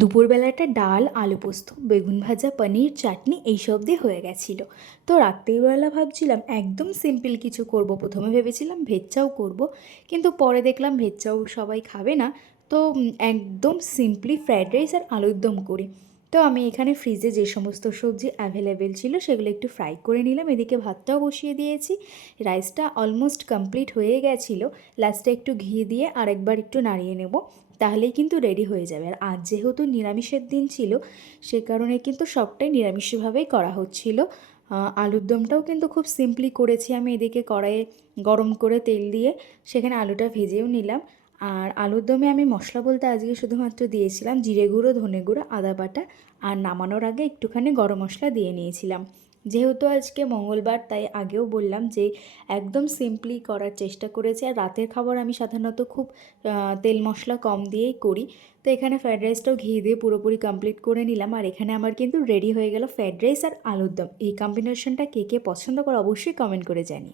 দুপুরবেলাটা ডাল, আলু পোস্ত, বেগুন ভাজা, পনির, চাটনি এইসব দিয়ে হয়ে গেছিলো। তো রাত্রিবেলা ভাবছিলাম একদম সিম্পল কিছু করব। প্রথমে ভেবেছিলাম ভেজ চাউ করব, কিন্তু পরে দেখলাম ভেজ চাউ সবাই খাবে না। তো একদম সিম্পলি ফ্রায়েড রাইস আর আলুর দম করি। তো আমি এখানে ফ্রিজে যে সমস্ত সবজি অ্যাভেলেবেল ছিল সেগুলো একটু ফ্রাই করে নিলাম, এদিকে ভাতটাও বসিয়ে দিয়েছি। রাইসটা অলমোস্ট কমপ্লিট হয়ে গেছিলো। লাস্টে একটু ঘি দিয়ে আরেকবার একটু নাড়িয়ে নেব, তাহলেই কিন্তু রেডি হয়ে যাবে। আর আজ যেহেতু নিরামিষের দিন ছিল, সে কারণে কিন্তু সবটাই নিরামিষভাবেই করা হচ্ছিল। আলুর দমটাও কিন্তু খুব সিম্পলি করেছি আমি। এদিকে কড়াইয়ে গরম করে তেল দিয়ে সেখানে আলুটা ভেজেও নিলাম। আর আলুর দমে আমি মশলা বলতে আজকে শুধুমাত্র দিয়েছিলাম জিরে গুঁড়ো, ধনে গুঁড়ো, আদা বাটা, আর নামানোর আগে একটুখানি গরম মশলা দিয়ে নিয়েছিলাম। যেহেতু আজকে মঙ্গলবার, তাই আগেও বললাম যে একদম সিম্পলি করার চেষ্টা করেছি। আর রাতের খাবার আমি সাধারণত খুব তেল মশলা কম দিয়েই করি। তো এখানে ফ্রায়েড রাইসটাও ঘি দিয়ে পুরোপুরি কমপ্লিট করে নিলাম। আর এখানে আমার কিন্তু রেডি হয়ে গেল ফ্রায়েড রাইস আর আলুর দম। এই কম্বিনেশনটা কে কে পছন্দ করে অবশ্যই কমেন্ট করে জানি।